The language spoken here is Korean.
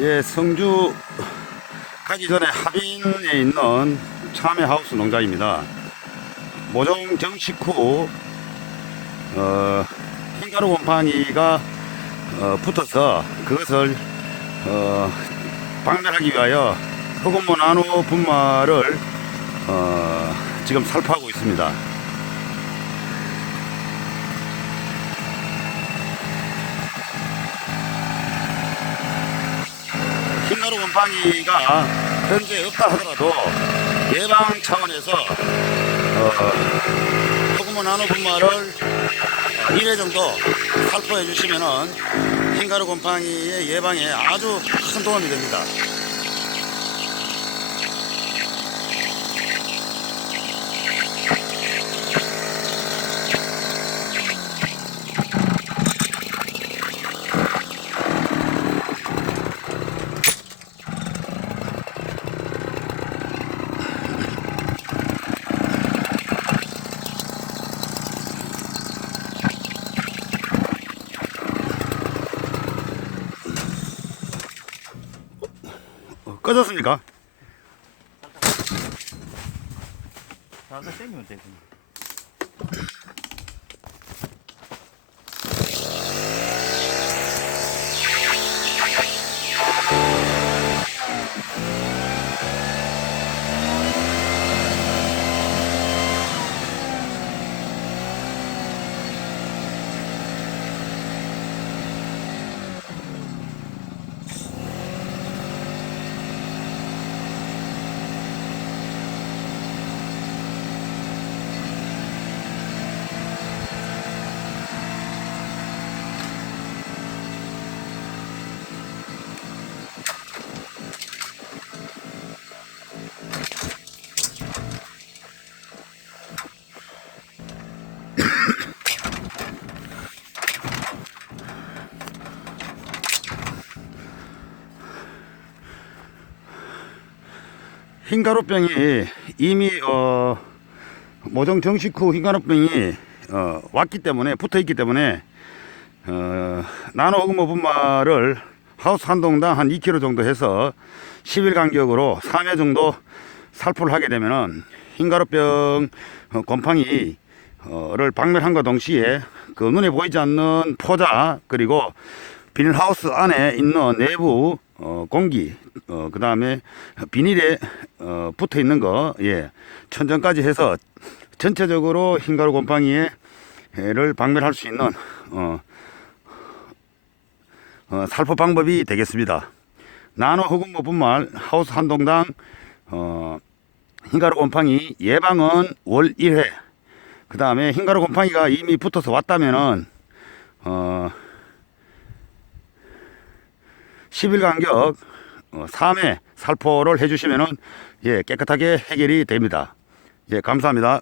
예, 성주 가기 전에 하빈에 있는 참외 하우스 농장입니다. 모종 정식 후 어, 흰가루 곰팡이가 어, 붙어서 그것을 어, 박멸하기 위하여 흑원모 나노 분말을 어, 지금 살포하고 있습니다. 흰가루 곰팡이가 현재 없다 하더라도 예방 차원에서 어, 소규모 나노 분말을 1회 정도 살포해 주시면은 흰가루 곰팡이의 예방에 아주 큰 도움이 됩니다. 꺼졌습니까? 살살 땡기면 돼. 흰가루병이 이미 어, 모종 정식 후 흰가루병이 어, 왔기 때문에 붙어 있기 때문에 어, 나노 어그모 분말을 하우스 한 동당 한 2kg 정도 해서 10일 간격으로 3회 정도 살포를 하게 되면은 흰가루병 어, 곰팡이 를 박멸함과 동시에 그 눈에 보이지 않는 포자 그리고 비닐하우스 안에 있는 내부 어, 공기 어, 그 다음에 비닐에 어, 붙어 있는 거 예, 천정까지 해서 전체적으로 흰가루 곰팡이를 박멸할 수 있는 어, 어, 살포 방법이 되겠습니다. 나노 흑은모 분말 하우스 한 동당 어, 흰가루 곰팡이 예방은 월 1회 그 다음에 흰가루 곰팡이가 이미 붙어서 왔다면은 어, 10일 간격 어, 3회 살포를 해주시면은 예 깨끗하게 해결이 됩니다. 예 감사합니다.